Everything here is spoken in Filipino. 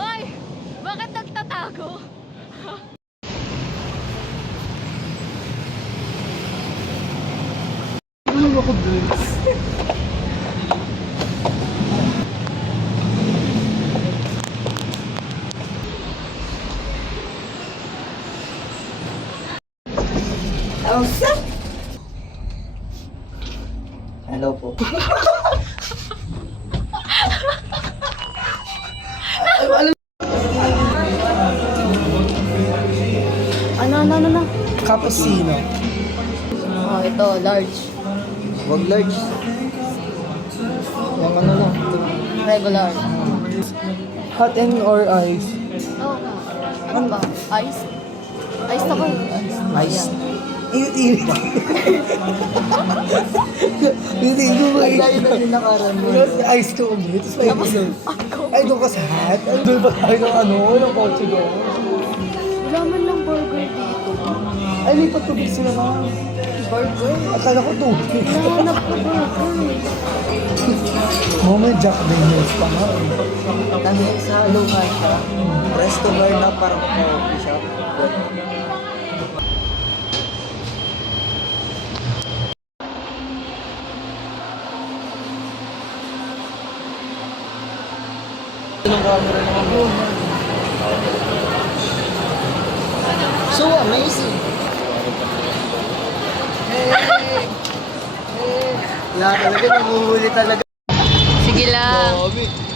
Hoy! Bakit nagtatago? Ano ako guys? Elsa? Hello po. Ano? Cappuccino. Oh, ito, large. Wag large. Yung ano lang. Regular. Hot and or ice? Oo nga. Ano ba? Ice? Ice na ba? Ice. Init-init. Init-init ko ba? Tayo na rin nakaran mo. Ice ko ulit. Tapos may ay, doon ka sa hat? Ay, doon ba tayo ng ng kotse doon? Wala man lang burger dito. Ay, lipat tubig sila na. Burger? Akala ko tubig. Nahanap ko burger. Moment, Jack Daniels pa nga. Dahil sa luha siya. Resto bar na parang coffee shop. Yung camera naman mo. So amazing! Hey! Wala talaga, namuhuli talaga. Sige lang. Grabe.